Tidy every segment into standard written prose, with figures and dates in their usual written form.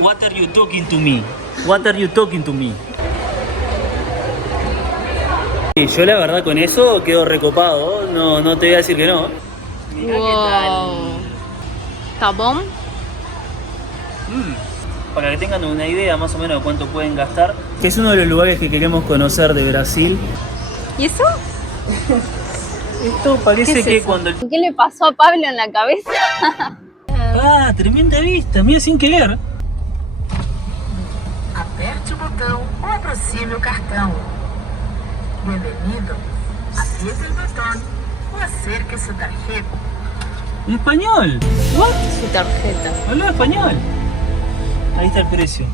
What are you talking to me? What are you talking to me? Y yo la verdad con eso quedo recopado, no te voy a decir que no. Mirá qué tal. Tá bom? Para que tengan una idea más o menos de cuánto pueden gastar. Que es uno de los lugares que queremos conocer de Brasil. ¿Y eso? Esto parece que eso? cuando... ¿Qué le pasó a Pablo en la cabeza? Ah, tremenda vista, mira sin querer. Aperte o botão ou aproxime o cartão. Bienvenido. Apriete el botón o acerque su tarjeta. En español. What? Su tarjeta. Habla español. Ahí está el precio.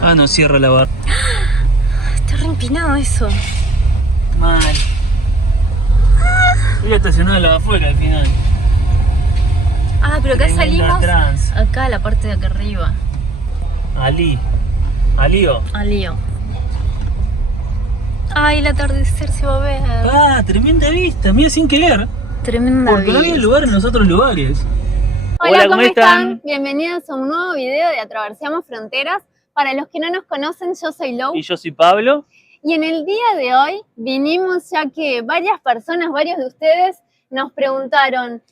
Ah, no cierra la barra. Está re empinado eso. Mal. Voy a estacionar la de afuera al final. Ah, pero acá Tremenda salimos. trans. Acá, la parte de acá arriba. Alío. Al lío. Ay, el atardecer se va a ver. Ah, tremenda vista, mira sin querer. Tremenda Porque no había vista. lugar en los otros lugares. Hola, ¿cómo están? Bienvenidos a un nuevo video de Atraversamos Fronteras. Para los que no nos conocen, yo soy Lou. Y yo soy Pablo. Y en el día de hoy vinimos ya que varias personas, varios de ustedes nos preguntaron: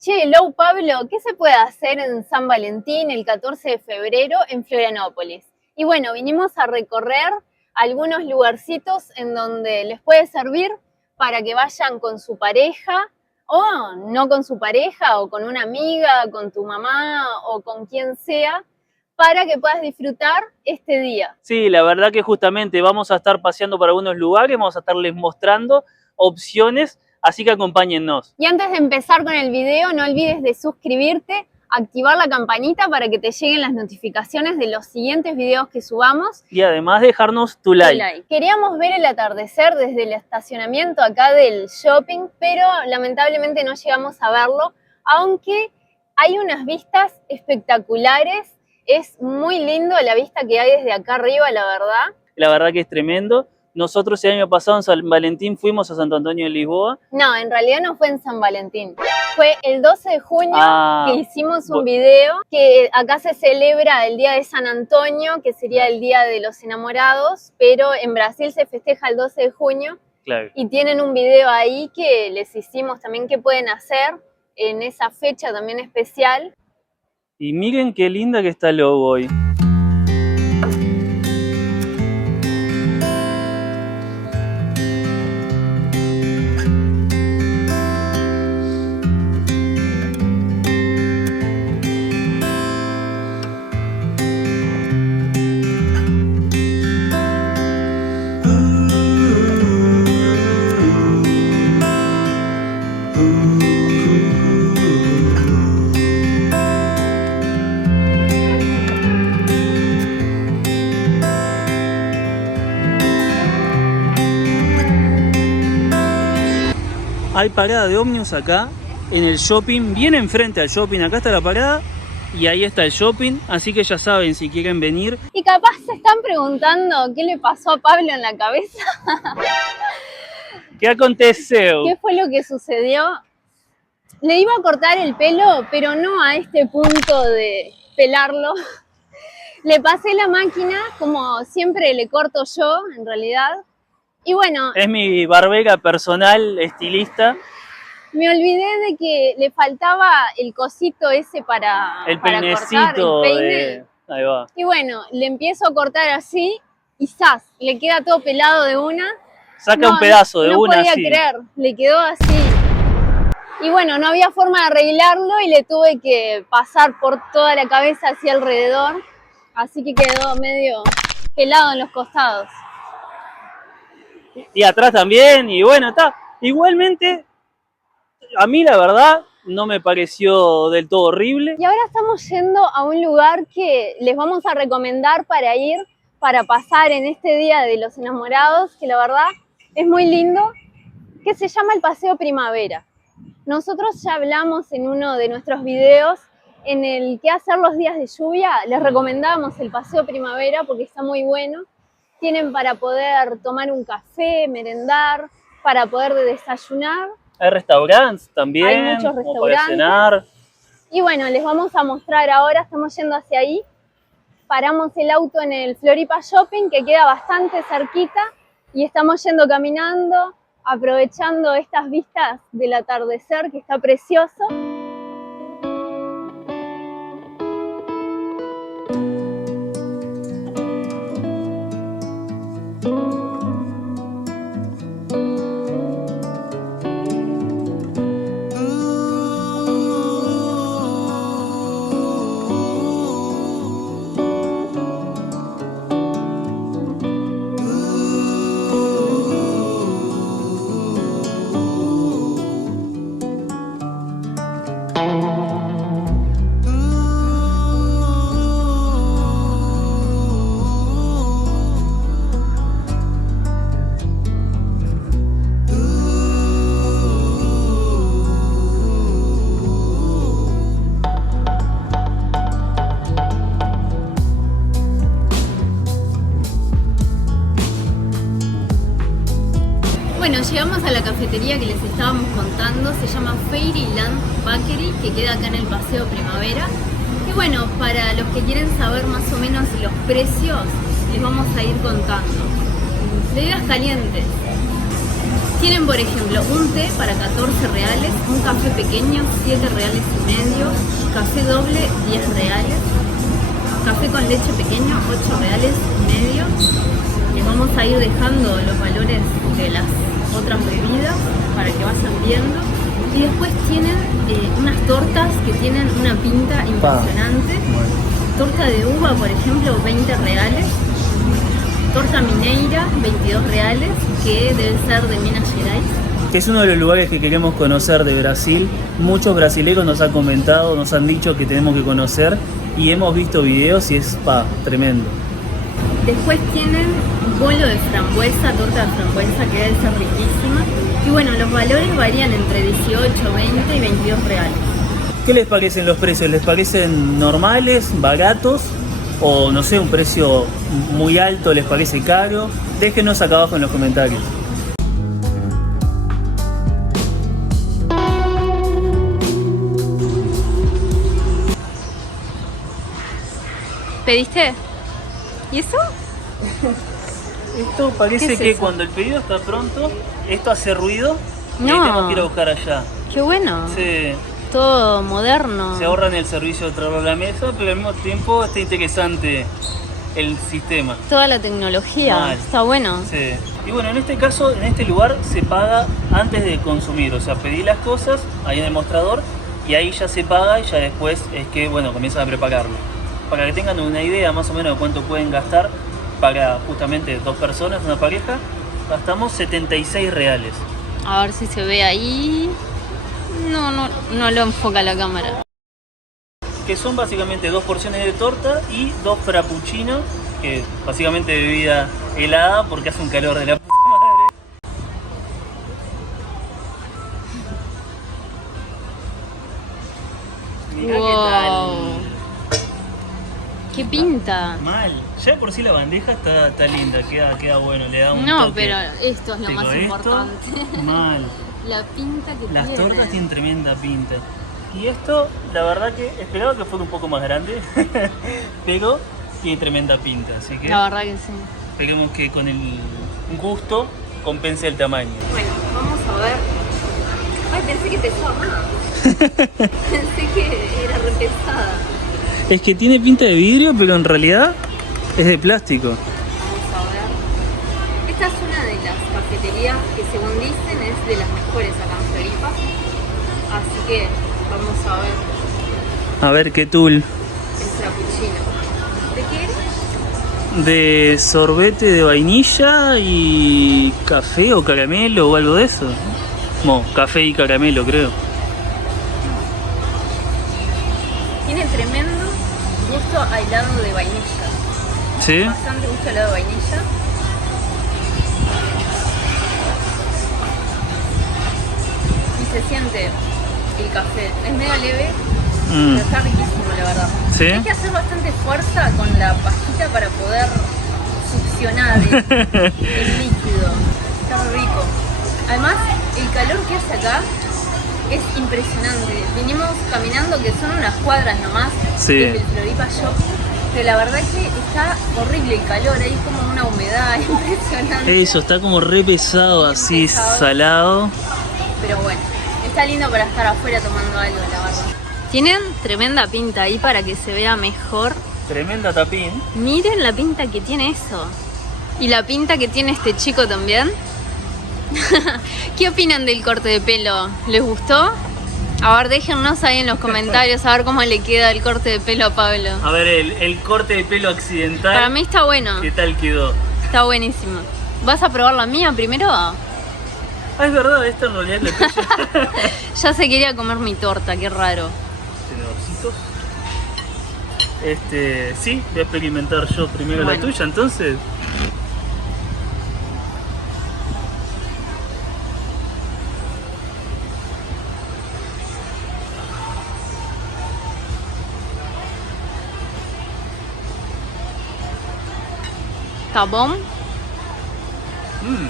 che, Lou, Pablo, ¿qué se puede hacer en San Valentín el 14 de febrero en Florianópolis? Y bueno, vinimos a recorrer algunos lugarcitos en donde les puede servir para que vayan con su pareja o no con su pareja o con una amiga, con tu mamá o con quien sea, para que puedas disfrutar este día. Sí, la verdad que justamente vamos a estar paseando por algunos lugares, vamos a estarles mostrando opciones, así que acompáñennos. Y antes de empezar con el video, no olvides de suscribirte, activar la campanita para que te lleguen las notificaciones de los siguientes videos que subamos. Y además dejarnos tu like. Queríamos ver el atardecer desde el estacionamiento acá del shopping, pero lamentablemente no llegamos a verlo, aunque hay unas vistas espectaculares. Es muy lindo la vista que hay desde acá arriba, la verdad. La verdad que es tremendo. Nosotros el año pasado en San Valentín fuimos a Santo Antonio de Lisboa. No, en realidad no fue en San Valentín. Fue el 12 de junio que hicimos un bu- video que acá se celebra el Día de San Antonio, que sería el Día de los Enamorados, pero en Brasil se festeja el 12 de junio. Claro. Y tienen un video ahí que les hicimos también qué pueden hacer en esa fecha también especial. Y miren qué linda que está Lobo hoy. Hay parada de ómnibus acá en el shopping, bien enfrente al shopping. Acá está la parada y ahí está el shopping, así que ya saben si quieren venir. Y capaz se están preguntando qué le pasó a Pablo en la cabeza. ¿Qué aconteceu? ¿Qué fue lo que sucedió? Le iba a cortar el pelo, pero no a este punto de pelarlo. Le pasé la máquina, como siempre le corto yo, en realidad. Y bueno, Es mi barbera personal, estilista. me olvidé de que le faltaba el cosito ese para El cortar, peinecito el peine. de... Ahí va. Y bueno, le empiezo a cortar así y ¡zas! Le queda todo pelado de una. Saca un pedazo de no una podía así. creer, le quedó así. Y bueno, no había forma de arreglarlo y le tuve que pasar por toda la cabeza hacia alrededor. Así que quedó medio pelado en los costados. Y atrás también, y bueno, está. Igualmente, a mí la verdad no me pareció del todo horrible. Y ahora estamos yendo a un lugar que les vamos a recomendar para ir, para pasar en este Día de los Enamorados, que la verdad es muy lindo, que se llama el Paseo Primavera. Nosotros ya hablamos en uno de nuestros videos en el que hacer los días de lluvia, les recomendamos el Paseo Primavera porque está muy bueno. Tienen para poder tomar un café, merendar, para poder desayunar. Hay restaurantes también, Hay muchos como para restaurantes. cenar. Y bueno, les vamos a mostrar ahora, estamos yendo hacia ahí. Paramos el auto en el Floripa Shopping, que queda bastante cerquita, y estamos yendo caminando, aprovechando estas vistas del atardecer, que está precioso. Bueno, llegamos a la cafetería que les estábamos contando, se llama Fairyland Bakery, que queda acá en el Paseo Primavera. Y bueno, para los que quieren saber más o menos los precios, les vamos a ir contando. Bebidas calientes. Tienen, por ejemplo, un té para 14 reales, un café pequeño, 7 reales y medio, café doble, 10 reales, café con leche pequeño, 8 reales y medio. Les vamos a ir dejando los valores de las otras bebidas para que vayan viendo. Y después tienen unas tortas que tienen una pinta impresionante. Torta de uva, por ejemplo, 20 reales. Torta mineira, 22 reales, que debe ser de Minas Gerais. Que es uno de los lugares que queremos conocer de Brasil. Muchos brasileños nos han comentado, nos han dicho que tenemos que conocer y hemos visto videos y es tremendo. Después tienen bolo de frambuesa, torta de frambuesa, que debe ser riquísima. Y bueno, los valores varían entre 18, 20 y 22 reales. ¿Qué les parecen los precios? ¿Les parecen normales, baratos? O no sé, un precio muy alto, ¿les parece caro? Déjenos acá abajo en los comentarios. ¿Pediste? ¿Y eso? Esto parece que eso? cuando el pedido está pronto, esto hace ruido y No. ahí tenemos que ir a buscar allá. Qué bueno. Sí, Todo moderno. se ahorran el servicio de traer a la mesa, pero al mismo tiempo está interesante el sistema. Toda la tecnología. Mal. Está bueno. Sí. Y bueno, en este caso, en este lugar se paga antes de consumir, o sea, pedí las cosas ahí en el mostrador y ahí ya se paga y ya después es que, bueno, comienzan a prepararlo. Para que tengan una idea más o menos de cuánto pueden gastar para justamente 2 personas, una pareja, gastamos 76 reales. A ver si se ve ahí. No lo enfoca la cámara. Que son básicamente 2 porciones de torta y 2 frappuccinos, que básicamente bebida helada porque hace un calor de la puta madre. Mirá Wow. qué tal. ¿Qué pinta? Mal. Ya por sí la bandeja está linda, queda bueno, le da un No, toque. pero esto es lo Pero más esto, importante. mal. La pinta que Las tiene. tortas tienen tremenda pinta. Y esto, la verdad que esperaba que fuera un poco más grande, pero tiene tremenda pinta. Así que La verdad que sí. esperemos que con el gusto compense el tamaño. Bueno, vamos a ver. Ay, pensé que pesaba más. Pensé que era re pesada. Es que tiene pinta de vidrio, pero en realidad es de plástico. Vamos a ver. Esta es una de las cafeterías que, según dicen, es de las mejores acá en Floripa. Así que vamos a ver A ver qué tool. el frappuccino. ¿De qué era? De sorbete de vainilla y café o caramelo o algo de eso. No, café y caramelo creo. Tiene tremendo gusto a helado de vainilla. ¿Sí? Bastante gusto a helado de vainilla. Y se siente el café. Es medio leve, pero está riquísimo, la verdad. ¿Sí? Hay que hacer bastante fuerza con la pajita para poder succionar el líquido. Está rico. Además, el calor que hace acá es impresionante. Vinimos caminando, que son unas cuadras nomás, Sí. desde el Floripa Shopping, pero la verdad que está horrible el calor, hay como una humedad impresionante. Eso, está como re pesado, Bien así, pesado. salado. Pero bueno, está lindo para estar afuera tomando algo, la verdad. Tienen tremenda pinta ahí para que se vea mejor. Tremenda tapín. Miren la pinta que tiene eso. Y la pinta que tiene este chico también. ¿Qué opinan del corte de pelo? ¿Les gustó? A ver, déjennos ahí en los comentarios a ver cómo le queda el corte de pelo a Pablo. A ver, el corte de pelo accidental. Para mí está bueno, ¿Qué tal quedó? está buenísimo. ¿Vas a probar la mía primero? Ah, es verdad, esta en realidad es la tuya. Ya se quería comer mi torta, qué raro. Tenedorcitos. Sí, voy a experimentar yo primero Bueno. la tuya, entonces. ¿Tabón? Mmm,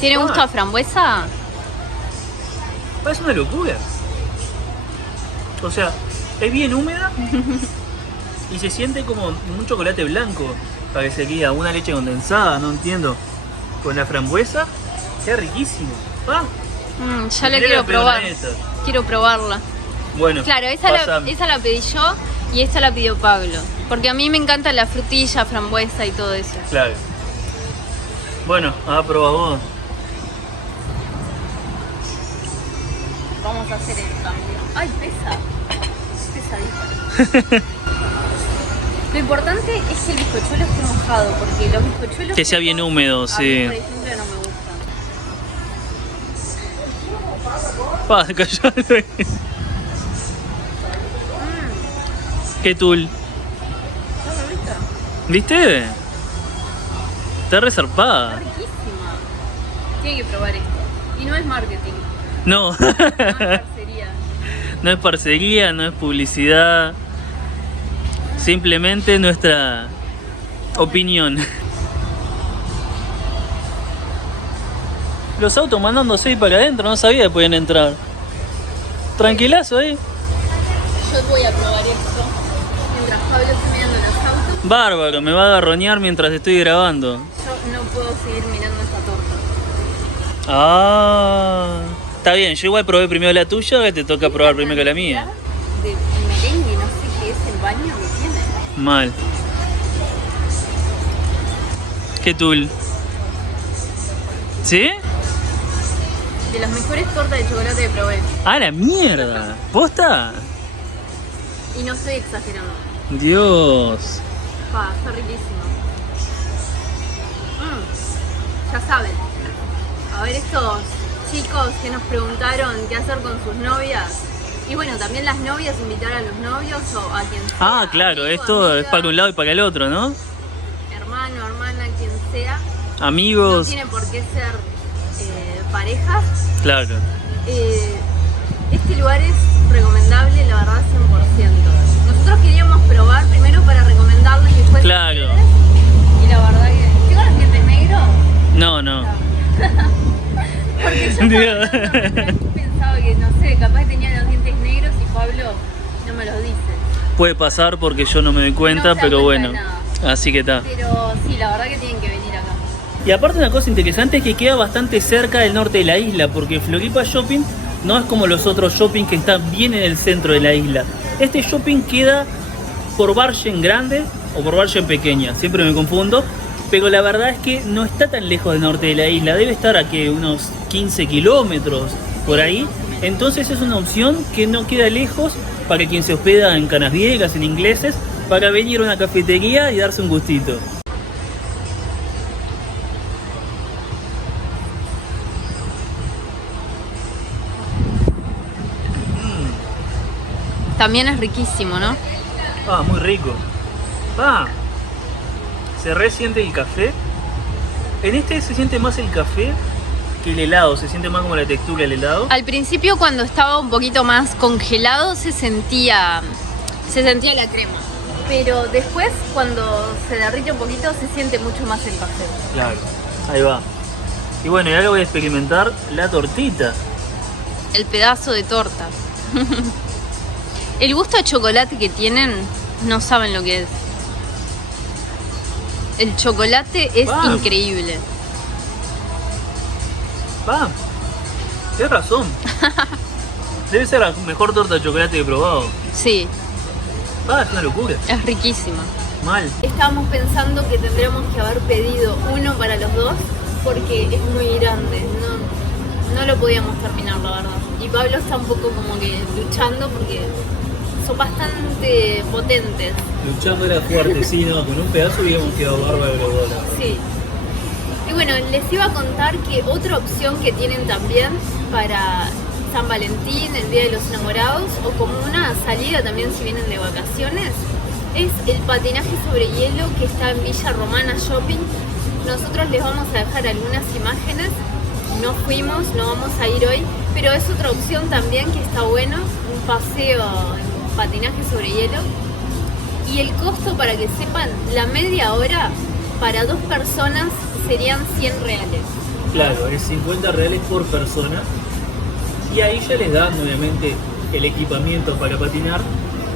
¿Tiene gusto a frambuesa? es una locura. O sea, es bien húmeda y se siente como un chocolate blanco. Parecería una leche condensada, no entiendo. Con la frambuesa, queda riquísimo. Ah, Ya la me quiero probar. esta. Quiero probarla. Bueno, Claro, pásame. esa la pedí yo y esta la pidió Pablo. Porque a mí me encanta la frutilla, frambuesa y todo eso. Claro. Bueno, probar vos. Vamos a hacer el cambio. ¡Ay, pesa! Pesadito. Lo importante es que el bizcochuelo esté mojado, porque los bizcochuelos... Que sea bien húmedo, a mí, sí. por ejemplo, no me gusta. Callate. ¿Qué tul? ¿No me gusta? ¿Viste? Está resarpada. Está riquísima. Tiene que probar esto. Y no es marketing, No. no es parcería. No es parcería, no es publicidad. Simplemente nuestra opinión. Los autos mandándose ahí para adentro, no sabía que podían entrar. Tranquilazo ahí. Yo voy a probar esto mientras Pablo está mirando los autos. Bárbaro, me va a agarronear mientras estoy grabando. Yo no puedo seguir mirando esta torta. Está bien, yo igual probé primero la tuya, ahora te toca probar primero la mía. De merengue, no sé qué es el baño que tiene. Mal. ¿Qué tul? ¿Sí? De las mejores tortas de chocolate que probé. ¡Ah, la mierda! ¿Posta? Y no estoy exagerando. Dios. Está riquísimo. Ya saben. A ver, estos chicos que nos preguntaron qué hacer con sus novias. Y bueno, también las novias invitar a los novios o a quien sea. Ah, claro, amigo, esto es amiga, para un lado y para el otro, ¿no? hermano, hermana, quien sea. No Amigos, tiene por qué ser parejas. claro. Este lugar es recomendable, la verdad, 100%. Nosotros queríamos probar primero para recomendarles y después. Claro. Y la verdad que. ¿Tengo los dientes negros? No, no. Porque yo Dios. pensaba que, no sé, capaz que tenía los dientes negros y Pablo no me los dice. Puede pasar porque yo no me doy cuenta, No se da pero cuenta bueno. de nada. Así que está. Pero sí, la verdad que tienen que venir acá. Y aparte una cosa interesante es que queda bastante cerca del norte de la isla, porque Floripa Shopping no es como los otros shopping que están bien en el centro de la isla. Este shopping queda por Bargen Grande o por Bargen Pequeña, siempre me confundo, pero la verdad es que no está tan lejos del norte de la isla, debe estar aquí unos 15 kilómetros por ahí, entonces es una opción que no queda lejos para quien se hospeda en Canasviegas, en Ingleses, para venir a una cafetería y darse un gustito. También es riquísimo, ¿no? Muy rico. Se resiente el café. En este se siente más el café que el helado, se siente más como la textura del helado. Al principio, cuando estaba un poquito más congelado, se sentía la crema. Pero después, cuando se derrite un poquito, se siente mucho más el café. Claro, ahí va. Y bueno, y ahora voy a experimentar la tortita. el pedazo de torta. El gusto a chocolate que tienen, no saben lo que es. El chocolate es increíble. Tienes razón. Debe ser la mejor torta de chocolate que he probado. Sí, Es una locura. es riquísima. Mal. Estábamos pensando que tendríamos que haber pedido uno para los dos porque es muy grande. No lo podíamos terminar, la verdad. Y Pablo está un poco como que luchando porque son bastante potentes. Luchando era fuerte, sí, no, con un pedazo habíamos quedado bárbaro los dos. Sí. Y bueno, les iba a contar que otra opción que tienen también para San Valentín, el Día de los Enamorados, o como una salida también si vienen de vacaciones, es el patinaje sobre hielo que está en Villa Romana Shopping. Nosotros les vamos a dejar algunas imágenes. No fuimos, no vamos a ir hoy, pero es otra opción también que está bueno, un paseo en patinaje sobre hielo. Y el costo, para que sepan, la media hora para 2 personas serían 100 reales. Claro, es 50 reales por persona. Y ahí ya les dan, obviamente, el equipamiento para patinar.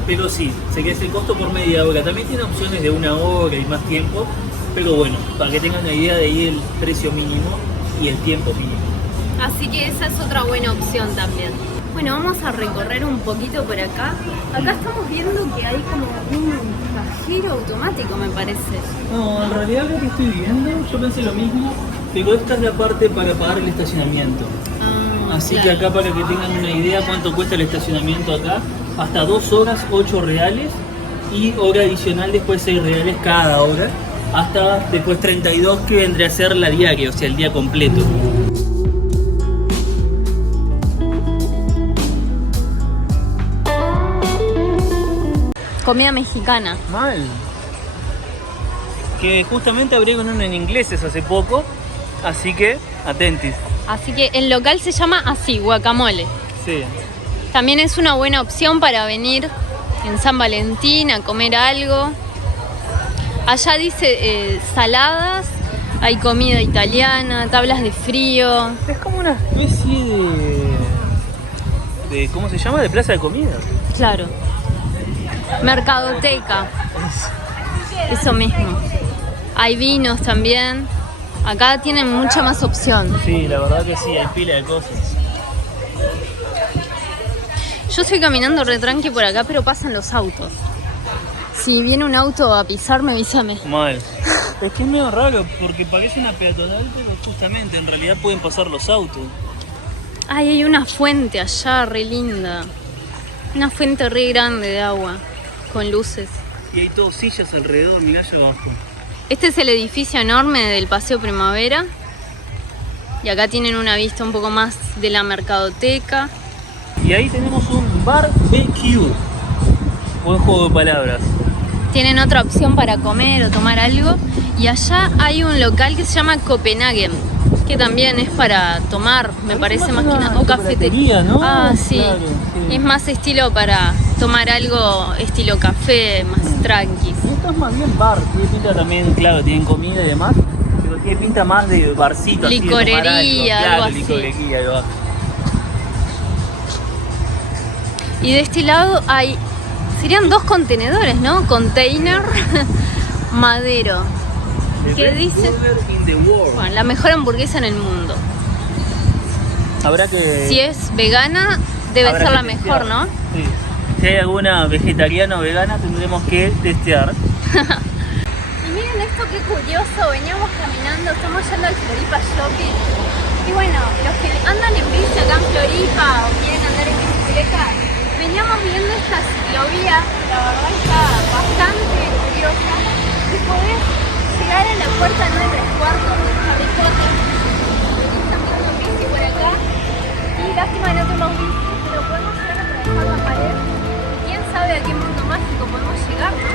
Pero sí, sé que es el costo por media hora. También tiene opciones de 1 hora y más tiempo. Pero bueno, para que tengan una idea de ahí el precio mínimo y el tiempo mínimo. Así que esa es otra buena opción también. Bueno, vamos a recorrer un poquito por acá. Acá estamos viendo que hay como un cajero automático, me parece. No, en realidad lo que estoy viendo, yo pensé lo mismo, pero esta es la parte para pagar el estacionamiento. Así claro. que acá, para que tengan una idea cuánto cuesta el estacionamiento acá, hasta 2 horas 8 reales y hora adicional después 6 reales cada hora, hasta después 32 que vendría a ser la diaria, o sea el día completo. Comida mexicana. Mal. Que justamente abrieron uno en ingleses hace poco, así que atentis. Así que el local se llama así, Guacamole. Sí. También es una buena opción para venir en San Valentín a comer algo. Allá dice saladas, hay comida italiana, tablas de frío. Es como una especie de ¿cómo se llama? De plaza de comida. Claro. Mercadoteca. Eso mismo. Hay vinos también. Acá tienen mucha más opción. Sí, la verdad que sí, hay pila de cosas. Yo estoy caminando re tranqui por acá, pero pasan los autos. Si viene un auto a pisarme, avísame. Mal. Es que es medio raro porque parece una peatonal, pero justamente en realidad pueden pasar los autos. Ay, hay una fuente allá re linda. Una fuente re grande de agua, con luces. Y hay todos sillas alrededor, mirá allá abajo. Este es el edificio enorme del Paseo Primavera. Y acá tienen una vista un poco más de la mercadoteca. Y ahí tenemos un barbecue. Buen juego de palabras. Tienen otra opción para comer o tomar algo. Y allá hay un local que se llama Copenhagen, que también es para tomar, me parece más que nada. O cafetería, ¿no? Ah, sí. Claro, sí. Es más estilo para tomar algo, estilo café, más tranqui. Y esto es más bien bar, tiene pinta también, claro, tienen comida y demás, pero tiene pinta más de barcito. Así, Licorería, de tomar algo algo. Claro, así. licorería, algo así. Y de este lado hay, serían 2 contenedores, ¿no? Container, madero. ¿Qué dice? Bueno, la mejor hamburguesa en el mundo. Habrá que... Si es vegana, debe habrá ser que la testear. mejor, ¿no? Sí. Si hay alguna vegetariana o vegana, tendremos que testear. Y miren esto, qué curioso, veníamos caminando, estamos yendo al Floripa Shopping. Y bueno, los que andan en bici acá en Floripa o quieren andar en bicicleta, veníamos viendo esta ciclovía, la verdad está bastante curiosa. Y podés llegar a la puerta 9 3/4 de Harry Potter. Están viendo bici por acá. Y lástima que no tenemos bici, pero podemos llegar a atravesar la pared. ¿Quién sabe a qué mundo mágico podemos llegar, no?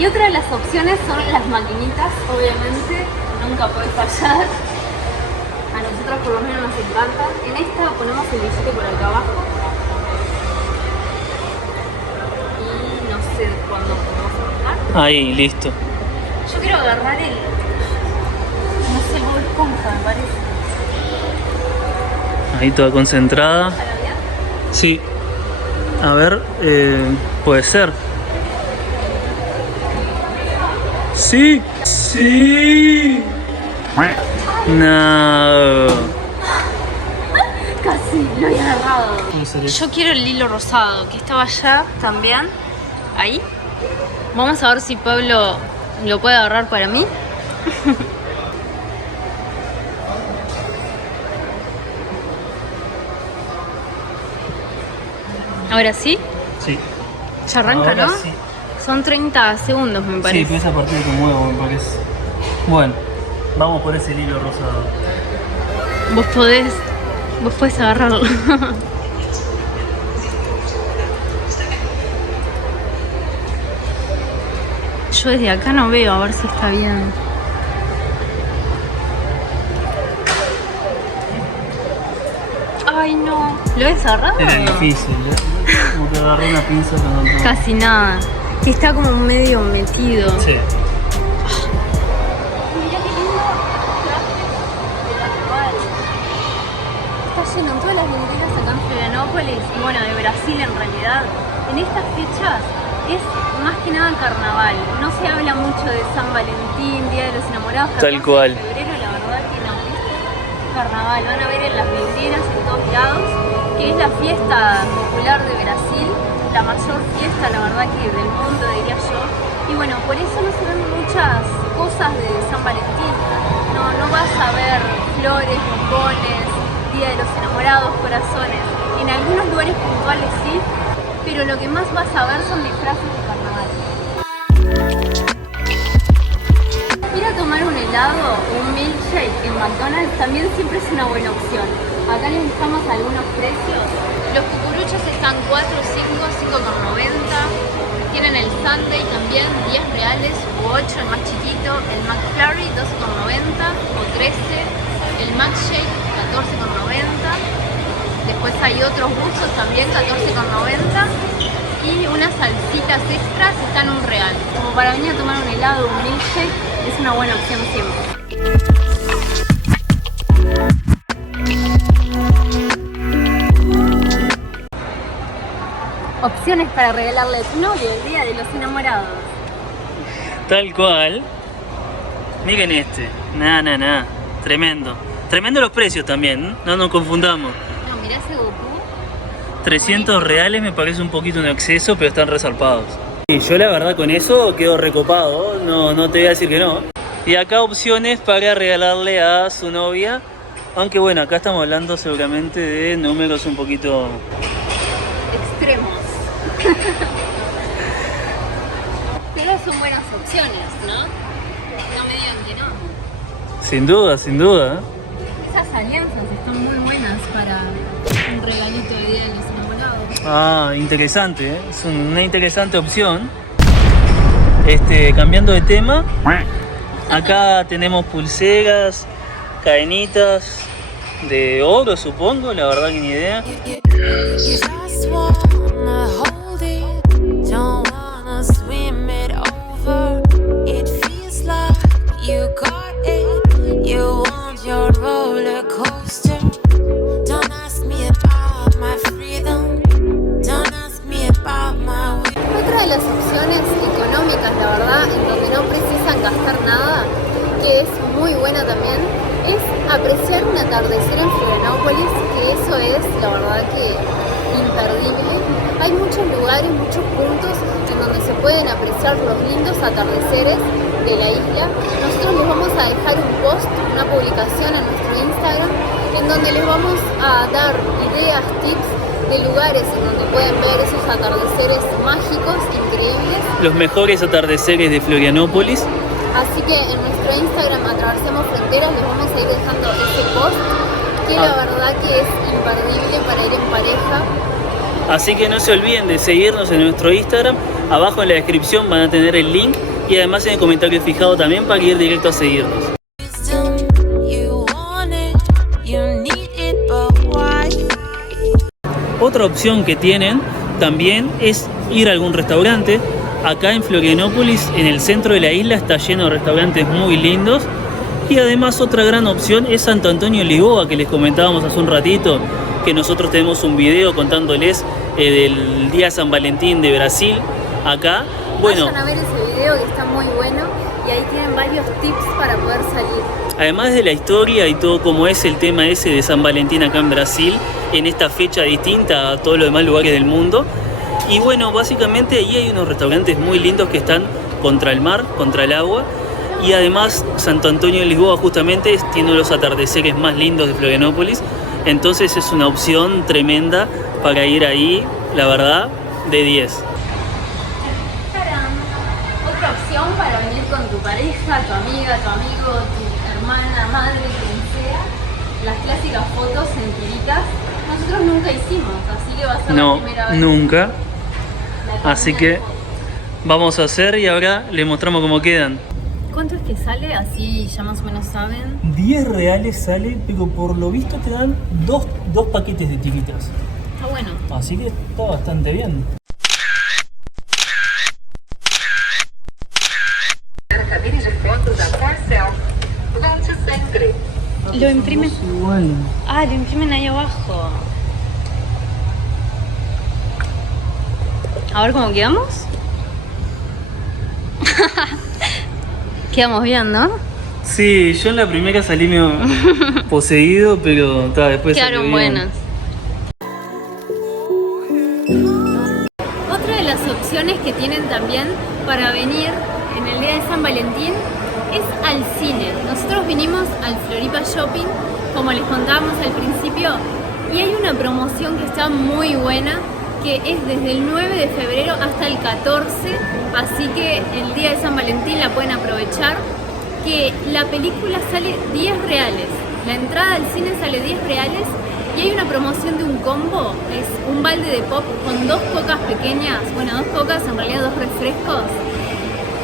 Y otra de las opciones son las maquinitas, obviamente, nunca puede fallar. A nosotros por lo menos nos encanta. En esta ponemos el billete por acá abajo. Y no sé cuándo podemos agarrar. Ahí, listo. Yo quiero agarrar el... no sé, el Bob Esponja, me parece. Ahí toda concentrada. ¿Para bien? Sí. A ver, puede ser. Sí. Sí. No. Casi, lo he agarrado. ¿Cómo sería? Yo quiero el hilo rosado, que estaba allá también. Ahí. Vamos a ver si Pablo lo puede agarrar para mí. Ahora sí. Sí. Ya arranca, Ahora ¿no? sí. Son 30 segundos, me Sí, parece. pero esa partida que muevo me parece. Bueno, vamos por ese hilo rosado. Vos podés agarrarlo. Yo desde acá no veo, a ver si está bien. Ay, no. ¿Lo ves agarrado? Era difícil, ¿eh? Como que agarré una pinza con otro. Casi nada. Que está como medio metido. Sí. Mirá qué lindo de la Naval. Está lleno en todas las vidrieras acá en Florianópolis y bueno, de Brasil en realidad. En estas fechas es más que nada carnaval. No se habla mucho de San Valentín, Día de los Enamorados. Tal 14 cual. de febrero, la verdad que no. Es carnaval. Van a ver en las vidrieras en todos lados que es la fiesta popular de Brasil. La mayor fiesta, la verdad que del mundo, diría yo. Y bueno, por eso no se ven muchas cosas de San Valentín. No vas a ver flores, bombones, Día de los Enamorados, corazones. En algunos lugares puntuales sí, pero lo que más vas a ver son disfraces de carnaval. Ir a tomar un helado o un milkshake en McDonald's también siempre es una buena opción. Acá les dejamos algunos precios. Los cucuruchos están 4, 5, 5,90. Tienen el Sundae también, 10 reales o 8, el más chiquito. El McFlurry, 12,90 o 13. El McShake, 14,90. Después hay otros gustos también, 14,90. Y unas salsitas extras están un real. Como para venir a tomar un helado o un milkshake, es una buena opción siempre. Opciones para regalarle a tu novio el día de los enamorados. Tal cual. Miren este. Nah. Tremendo. Tremendo los precios también, ¿eh? No nos confundamos. No, mirá ese Goku. 300 reales me parece un poquito en exceso, pero están resarpados. Y yo la verdad con eso quedo recopado, no te voy a decir que no. Y acá opciones para regalarle a su novia. Aunque bueno, acá estamos hablando seguramente de números un poquito... extremos. Pero son buenas opciones, ¿no? No me digan que no. Sin duda, sin duda. Esas alianzas están muy buenas para un regalito de Día de los Enamorados. Ah, interesante, ¿eh? Es una interesante opción. Cambiando de tema, acá tenemos pulseras, cadenitas de oro, supongo, la verdad que ni idea. Otra de las opciones económicas, la verdad, en donde no precisan gastar nada, que es muy buena también, es apreciar un atardecer en Florianópolis, que eso es, la verdad, que imperdible. Hay muchos lugares, muchos puntos en donde se pueden apreciar los lindos atardeceres de la isla. Nosotros les vamos a dejar un post, una publicación en nuestro Instagram, en donde les vamos a dar ideas, tips de lugares en donde pueden ver esos atardeceres mágicos, increíbles. Los mejores atardeceres de Florianópolis. Así que en nuestro Instagram, Atravesemos Fronteras, les vamos a ir dejando ese post, que la verdad que es imperdible para ir en pareja. Así que no se olviden de seguirnos en nuestro Instagram, Abajo en la descripción van a tener el link y además en el comentario fijado también para ir directo a seguirnos. Otra opción que tienen también es ir a algún restaurante. Acá en Florianópolis, en el centro de la isla, está lleno de restaurantes muy lindos. Y además otra gran opción es Santo Antonio de Lisboa, que les comentábamos hace un ratito, que nosotros tenemos un video contándoles del Día de San Valentín de Brasil. Acá, bueno, vayan a ver ese video que está muy bueno y ahí tienen varios tips para poder salir. Además de la historia y todo como es el tema ese de San Valentín acá en Brasil, en esta fecha distinta a todos los demás lugares del mundo. Y bueno, básicamente ahí hay unos restaurantes muy lindos que están contra el mar, contra el agua. Y además Santo Antonio de Lisboa justamente tiene uno de los atardeceres más lindos de Florianópolis. Entonces es una opción tremenda para ir ahí, la verdad, de 10. Otra opción para venir con tu pareja, tu amiga, tu amigo, tu hermana, madre, quien sea. Las clásicas fotos en tiritas. Nosotros nunca hicimos, así que va a ser la primera vez. Nunca. Así que vamos a hacer y ahora les mostramos cómo quedan. ¿Cuánto es que sale? Así ya más o menos saben. 10 reales sale, pero por lo visto te dan dos paquetes de tiritas. Está bueno. Así que está bastante bien. Cabine de fotos da Corcel. Volte sempre. Lo imprimen. Igual. Ah, lo imprimen ahí abajo. A ver cómo quedamos. Quedamos bien, ¿no? Sí, yo en la primera salí medio poseído, pero después Quedaron salió bien. buenas. Otra de las opciones que tienen también para venir en el día de San Valentín es al cine. Nosotros vinimos al Floripa Shopping, como les contábamos al principio, y hay una promoción que está muy buena, que es desde el 9 de febrero hasta el 14, así que el día de San Valentín la pueden aprovechar, que la película sale 10 reales, la entrada al cine sale 10 reales y hay una promoción de un combo, es un balde de pop con 2 cocas pequeñas, bueno, 2 cocas, en realidad 2 refrescos,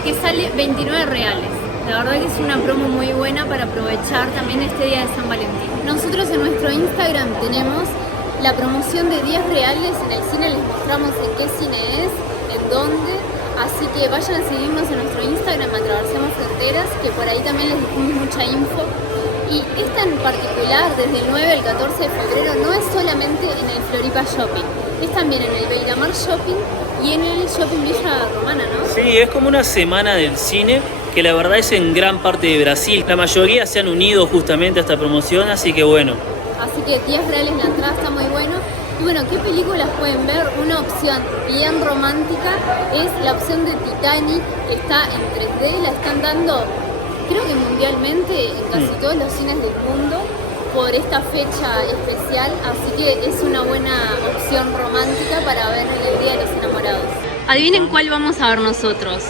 que sale 29 reales. La verdad que es una promo muy buena para aprovechar también este día de San Valentín. Nosotros en nuestro Instagram tenemos la promoción de 10 reales, en el cine les mostramos en qué cine es, en dónde, así que vayan a seguirnos en nuestro Instagram, Atravesemos Fronteras, que por ahí también les dejamos mucha info. Y esta en particular, desde el 9 al 14 de febrero, no es solamente en el Floripa Shopping, es también en el Beiramar Shopping y en el Shopping Villa Romana, ¿no? Sí, es como una semana del cine, que la verdad es en gran parte de Brasil. La mayoría se han unido justamente a esta promoción, así que bueno. Así que 10 reales la entrada, está muy bueno. Y bueno, ¿qué películas pueden ver? Una opción bien romántica es la opción de Titanic, que está en 3D, la están dando creo que mundialmente en casi todos los cines del mundo por esta fecha especial, así que es una buena opción romántica para ver en el Día de los Enamorados. Adivinen cuál vamos a ver nosotros.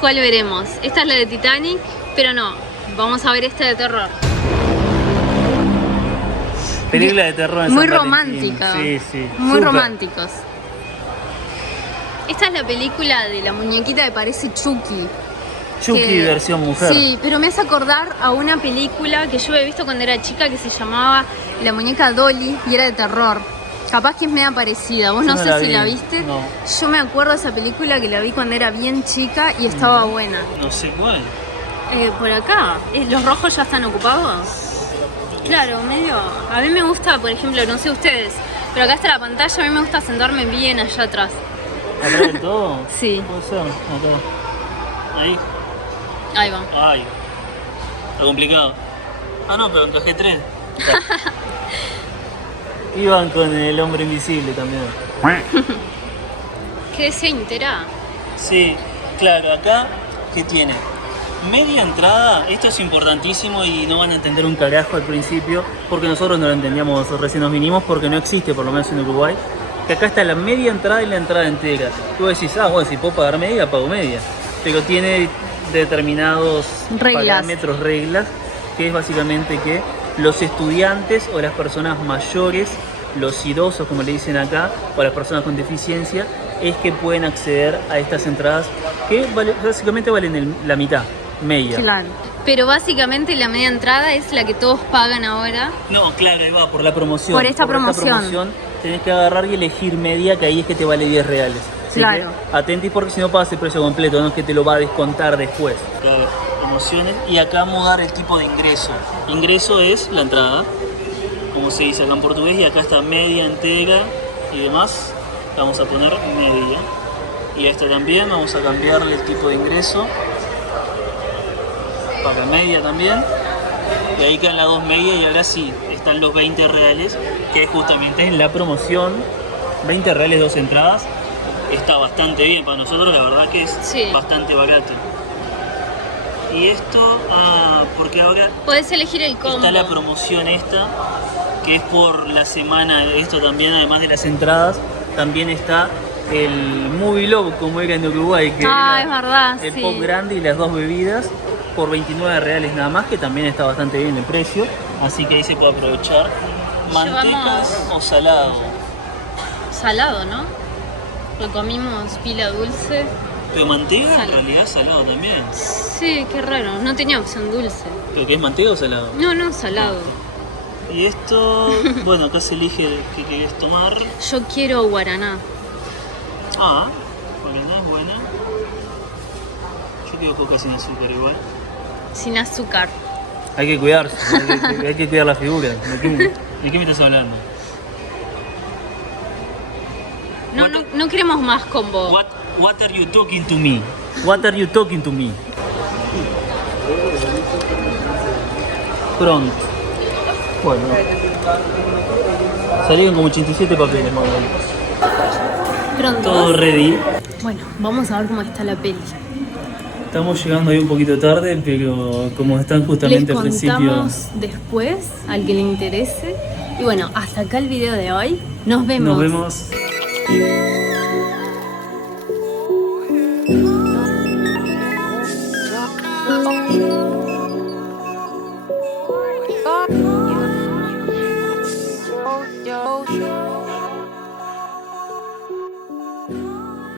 ¿Cuál veremos? Esta es la de Titanic, pero no, vamos a ver esta de terror. Película de terror en muy San Valentín. romántica. Sí, sí. Muy Súper. románticos. Esta es la película de la muñequita que parece Chucky. Chucky versión mujer. Sí, pero me hace acordar a una película que yo había visto cuando era chica que se llamaba La muñeca Dolly y era de terror. Capaz que es media parecida. Vos Yo no no sé la si vi, la viste. no. Yo me acuerdo de esa película que la vi cuando era bien chica y estaba buena. No sé cuál. Por acá, ¿los rojos ya están ocupados? Claro, medio. A mí me gusta, por ejemplo, no sé ustedes, pero acá está la pantalla, a mí me gusta sentarme bien allá atrás. ¿Atrás del todo? Sí. Puede ser, acá. Ahí. Ahí va. Ay. Está complicado. Ah, no, pero encajé 3. Iban con el hombre invisible también. ¿Qué decía Intera? Sí, claro, acá, ¿qué tiene? Media entrada, esto es importantísimo y no van a entender un carajo al principio, porque nosotros no lo entendíamos, recién nos vinimos, porque no existe, por lo menos en Uruguay, que acá está la media entrada y la entrada entera. Tú decís, bueno, si puedo pagar media, pago media. Pero tiene determinados parámetros, reglas, que es básicamente que los estudiantes o las personas mayores, los idosos, como le dicen acá, o las personas con deficiencia, es que pueden acceder a estas entradas que básicamente valen la mitad, media. Claro. Pero básicamente la media entrada es la que todos pagan ahora. No, claro, ahí va, por la promoción. Por esta promoción. Tenés que agarrar y elegir media, que ahí es que te vale 10 reales. Así Claro. que atentis porque si no pagas el precio completo, no es que te lo va a descontar después. Claro, promociones. Y acá vamos a dar el tipo de ingreso. Ingreso es la entrada, como se dice acá en portugués, y acá está media, entera y demás. Vamos a poner media. Y a este también vamos a cambiarle el tipo de ingreso. Para media también. Y ahí quedan las dos medias y ahora sí, están los 20 reales, que es justamente en la promoción. 20 reales, 2 entradas. Está bastante bien para nosotros, la verdad que es bastante barato. Y esto, porque ahora Podés elegir el combo. está la promoción esta, que es por la semana. Esto también, además de las entradas, también está el Movie Love, como era en Uruguay, que era es verdad, el sí. pop grande y las dos bebidas por 29 reales nada más, que también está bastante bien el precio, así que ahí se puede aprovechar. ¿Mantecas o salado? Salado, ¿no? Lo comimos pila dulce. Pero manteca en Salado. realidad salado también. Sí, qué raro, no tenía opción dulce. ¿Pero qué es manteca o salado? No, salado. Y esto, bueno, acá se elige qué querés tomar. Yo quiero guaraná. Guaraná es buena. Yo quiero coca sin azúcar igual. Sin azúcar. Hay que cuidarse, hay que cuidar la figura. ¿De qué me estás hablando? No queremos más combo. What are you talking to me? What are you talking to me? Pronto. Bueno. Salieron como 87 papeles más o menos. Pronto. Todo ready. Bueno, vamos a ver cómo está la peli. Estamos llegando ahí un poquito tarde, pero como están justamente al principio. Les contamos después al que le interese. Y bueno, hasta acá el video de hoy. Nos vemos. Nos vemos.